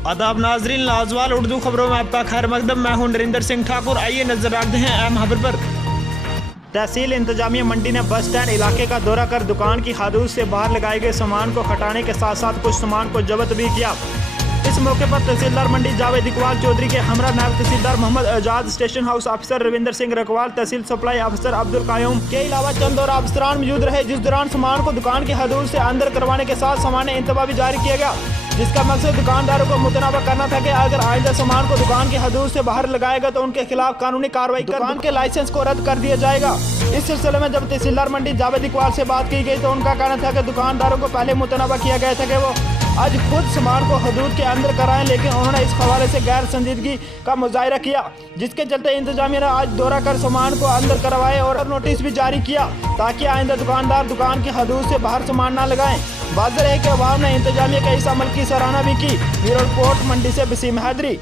आदाब नाजरीन, लाजवाल उर्दू खबरों में आपका खैर मकदम। मैं हूं नरेंद्र सिंह ठाकुर। आइए नजर रखते हैं अहम खबर पर। तहसील इंतजामिया मंडी ने बस स्टैंड इलाके का दौरा कर दुकान की हदूद से बाहर लगाए गए सामान को हटाने के साथ साथ कुछ सामान को जब्त भी किया। इस मौके पर तहसीलदार मंडी जावेद इकबाल चौधरी के हमरा नायब तहसीलदार Mohammad Ejaz, station house officer Ravinder Singh Rakwal, तहसील सप्लाई ऑफिसर अब्दुल कायूम के अलावा चंद और अफसरान मौजूद रहे, जिस दौरान सामान को दुकान की हदूद से अंदर करवाने के साथ सामान इंतबा भी जारी किया गया, जिसका मकसद दुकानदारों को मुतनाबा करना था कि अगर आइंदा सामान को दुकान की हदूद से बाहर लगाएगा तो उनके खिलाफ कानूनी कार्रवाई कर दुकान के लाइसेंस को रद्द कर दिया जाएगा। इस सिलसिले में जब तहसीलदार मंडी जावेद इकबाल से बात की गई तो उनका कहना था कि दुकानदारों को पहले मुतनाबा किया गया था कि वो आज खुद सामान को हदूद के अंदर कराएं, लेकिन उन्होंने इस हवाले से गैर संजीदगी का मुजाहिरा किया, जिसके चलते इंतजामिया ने आज दौरा कर सामान को अंदर करवाए और नोटिस भी जारी किया ताकि आइंदा दुकानदार दुकान की हदूद से बाहर सामान न लगाएं। वाज़ेह है कि अवाम ने इंतजामिया के इस अमल की सराहना भी की। ब्यूरो रिपोर्ट मंडी से वसीम हैदरी।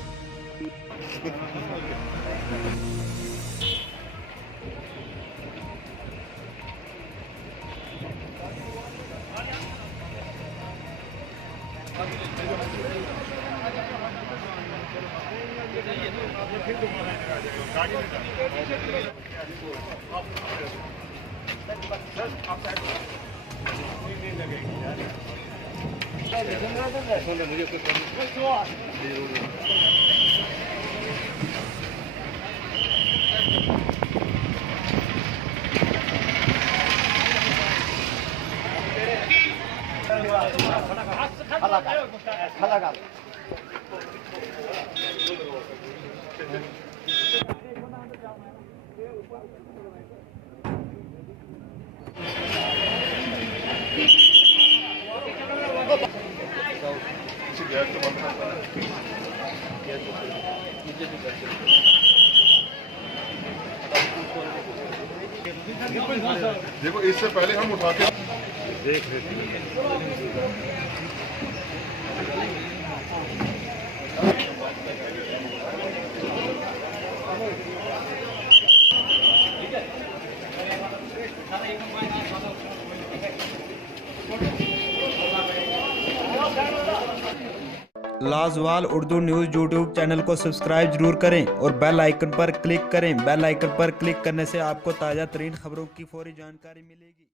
देखो इससे पहले हम उठा के देख रहे थे। लाजवाल उर्दू न्यूज़ यूट्यूब चैनल को सब्सक्राइब जरूर करें और बेल आइकन पर क्लिक करें। बेल आइकन पर क्लिक करने से आपको ताज़ा तरीन खबरों की फौरी जानकारी मिलेगी।